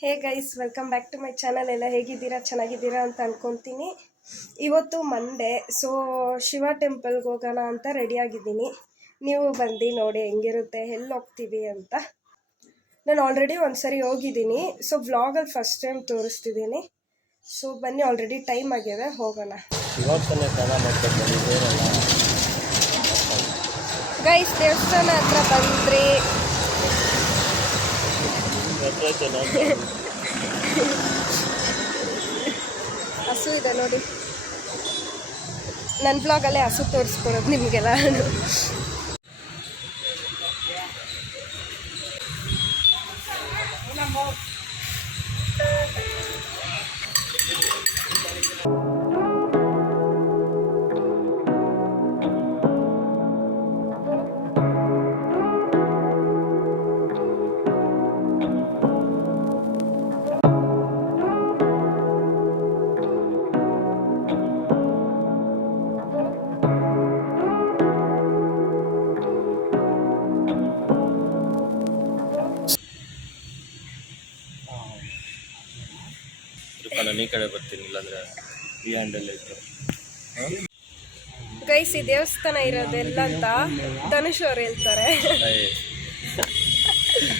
Hey guys, welcome back to my channel. ಎಲ್ಲ ಹೇಗಿದ್ದೀರಾ? ಚೆನ್ನಾಗಿದ್ದೀರಾ ಅಂತ ಅನ್ಕೊತೀನಿ. ಇವತ್ತು ಮಂಡೇ, ಸೊ ಶಿವ ಟೆಂಪಲ್ಗೆ ಹೋಗೋಣ ಅಂತ ರೆಡಿಯಾಗಿದ್ದೀನಿ. ನೀವು ಬಂದು ನೋಡಿ ಹೆಂಗಿರುತ್ತೆ, ಎಲ್ಲಿ ಹೋಗ್ತೀವಿ ಅಂತ. ನಾನು ಆಲ್ರೆಡಿ ಒಂದ್ಸರಿ ಹೋಗಿದ್ದೀನಿ, ಸೊ ವ್ಲಾಗಲ್ಲಿ ಫಸ್ಟ್ ಟೈಮ್ ತೋರಿಸ್ತಿದ್ದೀನಿ. ಸೊ ಬನ್ನಿ, ಆಲ್ರೆಡಿ ಟೈಮ್ ಆಗಿದೆ, ಹೋಗೋಣ. ಗೈಸ್, ದೇವಸ್ಥಾನ ಹತ್ರ ಬಂದ್ರಿ. ಹಸು ಇದೆ ನೋಡಿ. ನನ್ನ ಬ್ಲಾಗಲ್ಲೇ ಹಸು ತೋರಿಸ್ಕೊಡೋದು ನಿಮಗೆಲ್ಲ. ನಾನು ಈ ಕಡೆ ಬರ್ತೀನಿ, ಇಲ್ಲಾಂದ್ರೆ ಈ ಹ್ಯಾಂಡಲ್ ಇತ್ತು. ಗೈಸ್, ಈ ದೇವಸ್ಥಾನ ಇರೋದೆಲ್ಲ ಅಂತ ಧನುಷ್ ಅವ್ರು ಹೇಳ್ತಾರೆ.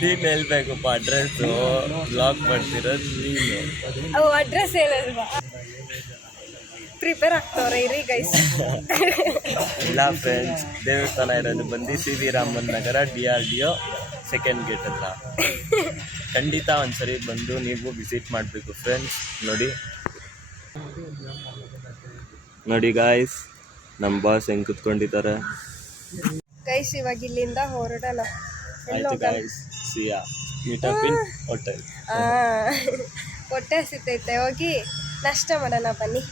ನೀನು ಹೇಳ್ಬೇಕಪ್ಪ ಅಡ್ರೆಸ್, ಬ್ಲಾಗ್ ಮಾಡ್ತಿರೋದು ನೀನು. ಅವು ಅಡ್ರೆಸ್ ಹೇಳಲ್ವಾ? ಪ್ರಿಪೇರ್ ಆಗ್ತವ್ರೆ ಇರಿ ಗೈಸ್. ಇಲ್ಲ ಫ್ರೆಂಡ್ಸ್, ದೇವಸ್ಥಾನ ಇರೋದು ಬಂದು ಸಿ.ವಿ. ರಾಮನ್ ನಗರ, DRDO ಸೆಕೆಂಡ್ ಗೇಟ್ ಹತ್ರ. ಖಂಡಿತ ಒಂದ್ಸರಿ ಬಂದು ನೀವು ವಿಸಿಟ್ ಮಾಡಬೇಕು ಫ್ರೆಂಡ್ಸ್. ನೋಡಿ ಗಾಯ್ಸ್, ನಮ್ಮ ಬಾಸ್ ಹೆಂಗೆ ಕುತ್ಕೊಂಡಿದ್ದಾರೆ. ಗೈಸ್, ಇವಾಗ ಇಲ್ಲಿಂದ ಹೊರಡೋಣ. ಹೊಟ್ಟೆ ಹಸಿತೈತೆ, ಹೋಗಿ ನಾಷ್ಟ ಮಾಡೋಣ ಬನ್ನಿ.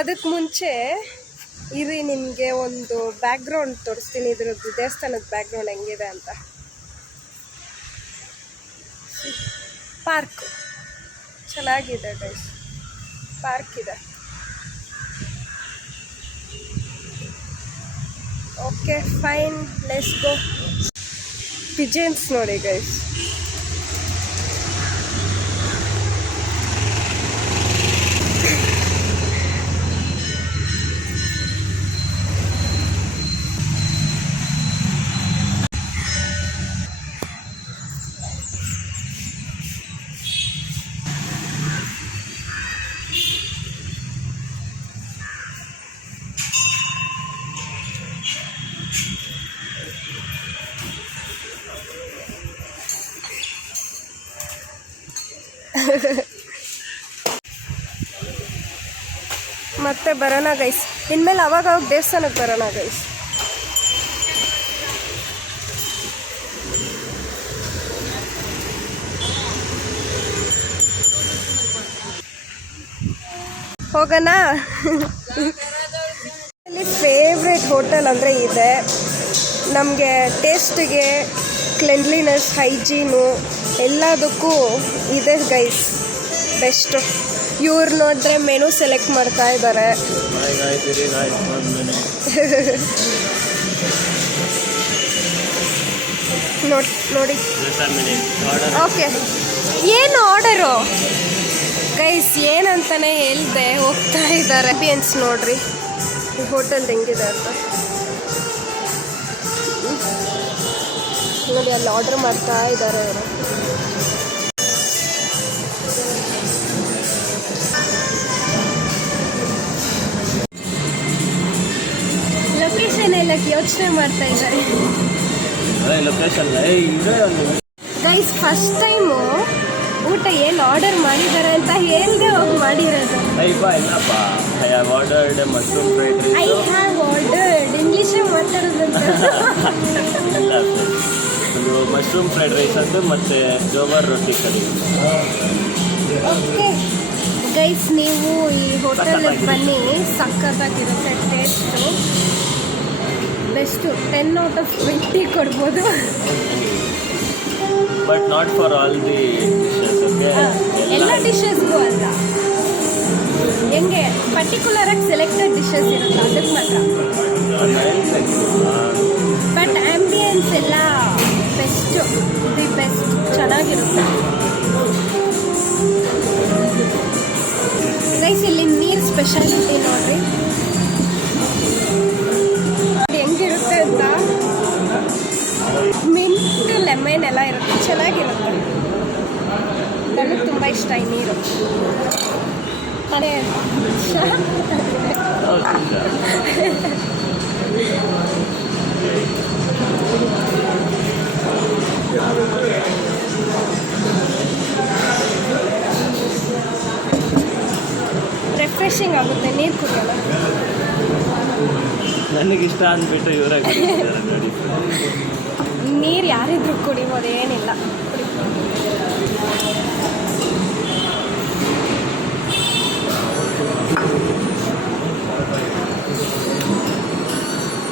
ಅದಕ್ಕೆ ಮುಂಚೆ ಇರಿ, ನಿಮಗೆ ಒಂದು ಬ್ಯಾಕ್ಗ್ರೌಂಡ್ ತೋರಿಸ್ತೀನಿ, ಇದ್ರದ್ದು ದೇವಸ್ಥಾನದ ಬ್ಯಾಕ್ಗ್ರೌಂಡ್ ಹೆಂಗಿದೆ ಅಂತ. ಪಾರ್ಕ್ ಚೆನ್ನಾಗಿದೆ ಗೈಸ್, ಪಾರ್ಕ್ ಇದೆ. Okay fine, let's go. Pigeons ನೋಡಿ ಗೈಸ್. ಮತ್ತೆ ಬರೋಣ ಗೈಸ್, ಇನ್ಮೇಲೆ ಅವಾಗ ದೇವಸ್ಥಾನಕ್ಕೆ ಬರೋಣ ಗೈಸ್. ಹೋಗೋಣ. ಇಲ್ಲಿ ಫೇವ್ರೆಟ್ ಹೋಟೆಲ್ ಅಂದರೆ ಇದೆ ನಮಗೆ. ಟೇಸ್ಟಿಗೆ, ಕ್ಲೆನ್ಲಿನೆಸ್, ಹೈಜೀನು ಎಲ್ಲದಕ್ಕೂ ಇದೆ ಗೈಸ್, ಬೆಸ್ಟು. ಇವ್ರು ನೋಡಿದ್ರೆ ಮೆನು ಸೆಲೆಕ್ಟ್ ಮಾಡ್ತಾ ಇದ್ದಾರೆ. ನೋಡಿ. ಓಕೆ, ಏನು ಆರ್ಡರು ಗೈಸ್? ಏನಂತಾನೆ ಹೇಳ್ದೆ, ಹೋಗ್ತಾ ಇದ್ದಾರೆ. ಆಂಬಿಯನ್ಸ್ ನೋಡ್ರಿ ಈ ಹೋಟೆಲ್ ಹೆಂಗಿದೆ ಅಂತ ನೋಡಿ. ಅಲ್ಲಿ ಆರ್ಡರ್ ಮಾಡ್ತಾ ಇದ್ದಾರೆ ಅವರು. ಲೊಕೇಶನ್ ಎಲ್ಲ ಯೋಚನೆ ಮಾಡ್ತಾ ಇದ್ದಾರೆ ಗೈಸ್. ಫಸ್ಟ್ ಟೈಮು ಊಟ ಏನು ಆರ್ಡರ್ ಮಾಡಿದ್ದಾರೆ ಅಂತ ಹೇಳ್ದೆ ಹೋಗಿ ಮಾಡಿರೋದು. ಐ ಹ್ಯಾವ್ ಆರ್ಡರ್ಡ್ ಇಂಗ್ಲೀಷೇ ಮಾತಾಡೋದಂತ. ಮಶ್ರೂಮ್ ಫ್ರೈಡ್ ರೈಸ್ ಅಂತ ಮತ್ತೆ ಜೋವರ್ ರೊಟ್ಟಿ ಕರಿ. ಓಕೆ ಗೈಸ್, ನೀವು ಈ ಹೋಟೆಲಿಗೆ ಬನ್ನಿ, ಸಖತ್ತಾಗಿರುತ್ತೆ ಟೇಸ್ಟು. ಬೆಸ್ಟು, 10 out of 20 ಕೊಡ್ಬೋದು. But not for all the dishes. ಎಲ್ಲ ಡಿಶಸ್ಗೂ ಅಲ್ಲ, ಹೆಂಗೆ ಪರ್ಟಿಕ್ಯುಲರಾಗಿ ಸೆಲೆಕ್ಟೆಡ್ ಡಿಶಸ್ ಇರುತ್ತೆ ಅದಕ್ಕೆ ಮಾತ್ರ. ಬಟ್ ಆ್ಯಂಬಿಯನ್ಸ್ ಎಲ್ಲ ಬೆಸ್ಟು, ದಿ ಬೆಸ್ಟ್, ಚೆನ್ನಾಗಿರುತ್ತೆ. ನನಗೆ ತುಂಬ ಇಷ್ಟ ಈ ನೀರು. ಅದೇ ರಿಫ್ರೆಶಿಂಗ್ ಆಗುತ್ತೆ ನೀರು ಕುಡಿಯೋಣ. ನನಗಿಷ್ಟ ಅಂದ್ಬಿಟ್ಟು ಇವರಾಗಿ ನೋಡಿ. ನೀರು ಯಾರಿದ್ರು ಕುಡಿಬೋದು, ಏನಿಲ್ಲ.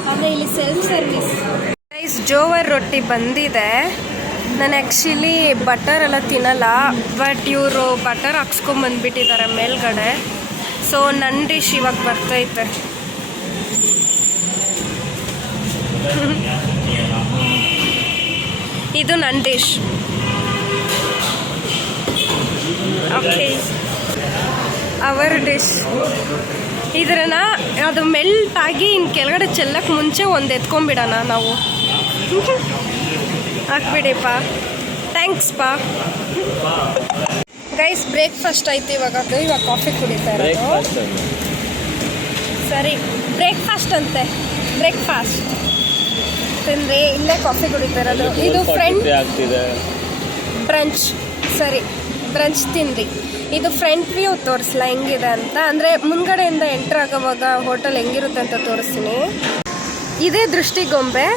ಆದರೆ ಇಲ್ಲಿ ಸೆಲ್ಫ್ ಸರ್ವಿಸ್. ಜೋವರ್ ರೊಟ್ಟಿ ಬಂದಿದೆ. ನಾನು ಆ್ಯಕ್ಚುಲಿ ಬಟರ್ ಎಲ್ಲ ತಿನ್ನಲ್ಲ, ಬಟ್ ಇವರು ಬಟರ್ ಹಾಕ್ಸ್ಕೊಂಬಂದ್ಬಿಟ್ಟಿದ್ದಾರೆ ಮೇಲ್ಗಡೆ. ಸೊ ನನ್ನ ಡಿಶ್ ಇವಾಗ ಬರ್ತೈತೆ. ಇದು ನನ್ನ ಡಿಶ್. Okay, hour dish. ಇದನ್ನ ಅದು ಮೆಲ್ಟ್ ಆಗಿ ಇನ್ನು ಕೆಳಗಡೆ ಚೆಲ್ಲಕ್ಕೆ ಮುಂಚೆ ಒಂದು ಎತ್ಕೊಂಡ್ಬಿಡೋಣ ನಾವು. ಹಾಕ್ಬಿಡಿಪ್ಪ, ಥ್ಯಾಂಕ್ಸ್ ಪಾ. ಗೈಸ್ ಬ್ರೇಕ್ಫಾಸ್ಟ್ ಆಯ್ತು ಇವಾಗ ಕಾಫಿ ಕುಡಿತಾ ಇರೋದು. ಸರಿ, ಬ್ರೇಕ್ಫಾಸ್ಟ್ ಅಂತೆ, ಬ್ರೇಕ್ಫಾಸ್ಟ್ ತಿಂದ್ರಿ, ಇಲ್ಲೇ ಕಾಫಿ ಕುಡಿತಾ ಇರೋದು. ಇದು ಫ್ರೆಂಡ್ ಬ್ರಂಚ್. ಸರಿ, ಬ್ರಂಚ್ ತಿಂದ್ರಿ. ಇದು ಫ್ರಂಟ್ ವ್ಯೂ ತೋರಿಸ್ಲಾ ಹೆಂಗಿದೆ ಅಂತ, ಅಂದರೆ ಮುಂದ್ಗಡೆಯಿಂದ ಎಂಟ್ರ್ ಆಗೋವಾಗ ಹೋಟೆಲ್ ಹೆಂಗಿರುತ್ತೆ ಅಂತ ತೋರಿಸ್ತೀನಿ. ಇದೇ ದೃಷ್ಟಿಗೊಂಬೆ.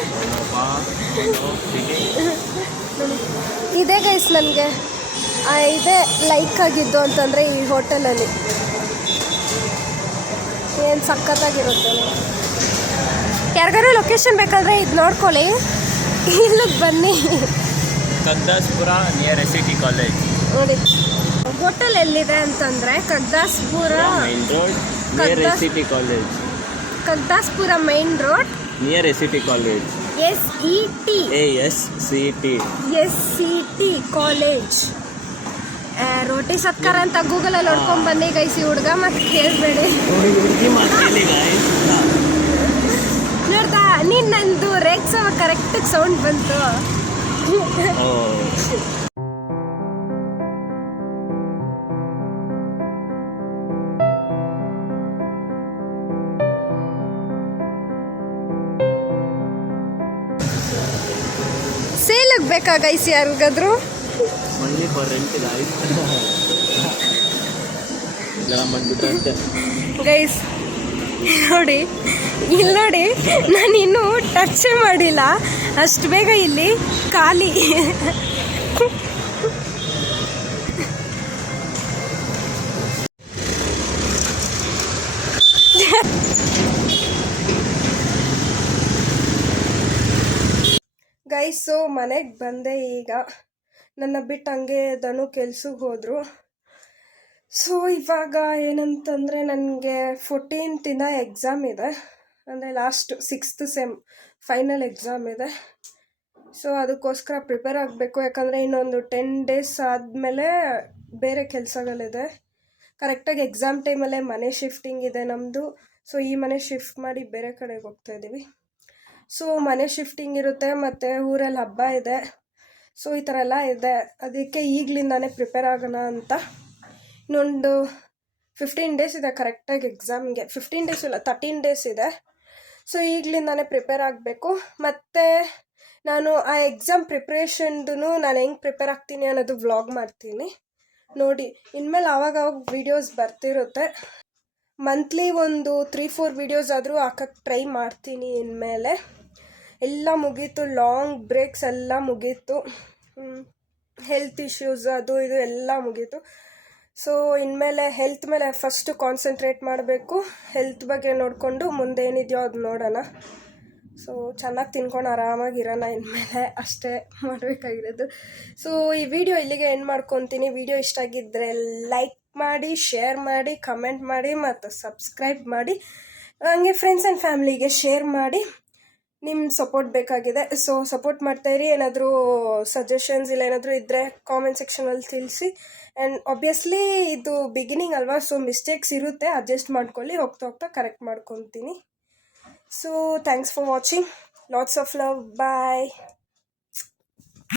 ಇದೇ ಗೈಸ್ ನನಗೆ ಇದೇ ಲೈಕ್ ಆಗಿದ್ದು ಅಂತಂದರೆ ಈ ಹೋಟೆಲಲ್ಲಿ ಏನು ಸಖತ್ತಾಗಿರುತ್ತೆ. ಯಾರಿಗಾರು ಲೊಕೇಶನ್ ಬೇಕಾದರೆ ಇದು ನೋಡ್ಕೊಳ್ಳಿ, ಇಲ್ಲಿಗೆ ಬನ್ನಿ. ಕಗ್ದಾಸ್ಪುರ ನಿಯರ್ ಎಸ್.ಸಿ.ಟಿ ಕಾಲೇಜ್ ನೋಡಿ. ಹೋಟೆಲ್ ಎಲ್ಲಿದೆ ಅಂತಂದರೆ Kaggadaspura main road near SCT college. Kaggadaspura main road near SCT college. SCT college. Roti Satkara ಅಂತ ಗೂಗಲಲ್ಲಿ ನೋಡ್ಕೊಂಡು ಬನ್ನಿ ಗೈಸ್. ಈ ಹುಡುಗ ಮತ್ತೆ ಕೇಳಬೇಡಿ. ನೋಡ್ದಾ ನೀನು ನಂದು ರೇಕ್ಸವ ಕರೆಕ್ಟಾಗಿ ಸೌಂಡ್ ಬಂತು. ಸೇಲಿಗೆ ಬೇಕಾ ಗೈಸ್ ಯಾರಿಗಾದ್ರು? ಗೈಸ್ ನೋಡಿ, ಇಲ್ಲಿ ನೋಡಿ, ನಾನು ಇನ್ನೂ ಟಚ್ ಮಾಡಿಲ್ಲ, ಅಷ್ಟು ಬೇಗ ಇಲ್ಲಿ ಖಾಲಿ. ಗೈಸು ಮನೆಗೆ ಬಂದೆ ಈಗ. ನನ್ನ ಬಿಟ್ಟು ಹಂಗೆ ಧನು ಕೆಲ್ಸಕ್ಕೆ ಹೋದರು. ಸೊ ಇವಾಗ ಏನಂತಂದರೆ ನನಗೆ 14th ಎಕ್ಸಾಮ್ ಇದೆ, ಅಂದರೆ last 6th sem final exam ಇದೆ. ಸೊ ಅದಕ್ಕೋಸ್ಕರ ಪ್ರಿಪೇರ್ ಆಗಬೇಕು, ಯಾಕಂದರೆ ಇನ್ನೊಂದು 10 days ಆದಮೇಲೆ ಬೇರೆ ಕೆಲಸಗಳಿದೆ. ಕರೆಕ್ಟಾಗಿ ಎಕ್ಸಾಮ್ ಟೈಮಲ್ಲೇ ಮನೆ ಶಿಫ್ಟಿಂಗ್ ಇದೆ ನಮ್ಮದು. ಸೊ ಈ ಮನೆ ಶಿಫ್ಟ್ ಮಾಡಿ ಬೇರೆ ಕಡೆಗೆ ಹೋಗ್ತಾಯಿದ್ದೀವಿ. ಸೊ ಮನೆ ಶಿಫ್ಟಿಂಗ್ ಇರುತ್ತೆ, ಮತ್ತು ಊರಲ್ಲಿ ಹಬ್ಬ ಇದೆ. ಸೊ ಈ ಥರ ಎಲ್ಲ ಇದೆ, ಅದಕ್ಕೆ ಈಗಲಿಂದಾನೇ ಪ್ರಿಪೇರ್ ಆಗೋಣ ಅಂತ. ಇನ್ನೊಂದು 15 days ಇದೆ ಕರೆಕ್ಟಾಗಿ ಎಕ್ಸಾಮ್ಗೆ. 15 days ಇಲ್ಲ, 13 days ಇದೆ. ಸೊ ಈಗಲಿಂದಾನೇ ಪ್ರಿಪೇರ್ ಆಗಬೇಕು. ಮತ್ತು ನಾನು ಆ ಎಕ್ಸಾಮ್ ಪ್ರಿಪ್ರೇಷನ್ದು ನಾನು ಹೆಂಗೆ ಪ್ರಿಪೇರ್ ಆಗ್ತೀನಿ ಅನ್ನೋದು ವ್ಲಾಗ್ ಮಾಡ್ತೀನಿ ನೋಡಿ. ಇನ್ಮೇಲೆ ಆವಾಗ ವೀಡಿಯೋಸ್ ಬರ್ತಿರುತ್ತೆ. ಮಂತ್ಲಿ ಒಂದು 3-4 ವೀಡಿಯೋಸ್ ಆದರೂ ಹಾಕಕ್ಕೆ ಟ್ರೈ ಮಾಡ್ತೀನಿ. ಇನ್ಮೇಲೆ ಎಲ್ಲ ಮುಗೀತು, ಲಾಂಗ್ ಬ್ರೇಕ್ಸ್ ಎಲ್ಲ ಮುಗೀತು, ಹೆಲ್ತ್ ಇಶ್ಯೂಸ್ ಅದು ಇದು ಎಲ್ಲ ಮುಗೀತು. ಸೊ ಇನ್ಮೇಲೆ ಹೆಲ್ತ್ ಮೇಲೆ ಫಸ್ಟು ಕಾನ್ಸಂಟ್ರೇಟ್ ಮಾಡಬೇಕು. ಹೆಲ್ತ್ ಬಗ್ಗೆ ನೋಡಿಕೊಂಡು ಮುಂದೆ ಏನಿದೆಯೋ ಅದು ನೋಡೋಣ. ಸೊ ಚೆನ್ನಾಗಿ ತಿನ್ಕೊಂಡು ಆರಾಮಾಗಿರೋಣ ಇನ್ಮೇಲೆ, ಅಷ್ಟೇ ಮಾಡಬೇಕಾಗಿರೋದು. ಸೊ ಈ ವಿಡಿಯೋ ಇಲ್ಲಿಗೆ ಎಂಡ್ ಮಾಡ್ಕೊತೀನಿ. ವಿಡಿಯೋ ಇಷ್ಟ ಆಗಿದ್ದರೆ ಲೈಕ್ ಮಾಡಿ, ಶೇರ್ ಮಾಡಿ, ಕಮೆಂಟ್ ಮಾಡಿ ಮತ್ತು ಸಬ್ಸ್ಕ್ರೈಬ್ ಮಾಡಿ. ಹಂಗೆ ಫ್ರೆಂಡ್ಸ್ ಆ್ಯಂಡ್ ಫ್ಯಾಮ್ಲಿಗೆ ಶೇರ್ ಮಾಡಿ. ನಿಮ್ಮ ಸಪೋರ್ಟ್ ಬೇಕಾಗಿದೆ. ಸೊ ಸಪೋರ್ಟ್ ಮಾಡ್ತಾಯಿರಿ. ಏನಾದರೂ ಸಜೆಷನ್ಸ್ ಇಲ್ಲ ಏನಾದರೂ ಇದ್ದರೆ ಕಾಮೆಂಟ್ ಸೆಕ್ಷನಲ್ಲಿ ತಿಳಿಸಿ. ಆ್ಯಂಡ್ ಆಬ್ವಿಯಸ್ಲಿ ಇದು ಬಿಗಿನಿಂಗ್ ಅಲ್ವಾ, ಸೊ ಮಿಸ್ಟೇಕ್ಸ್ ಇರುತ್ತೆ, ಅಡ್ಜಸ್ಟ್ ಮಾಡ್ಕೊಳ್ಳಿ. ಹೋಗ್ತಾ ಹೋಗ್ತಾ ಕರೆಕ್ಟ್ ಮಾಡ್ಕೊತೀನಿ. So thanks for watching. Lots of love. Bye.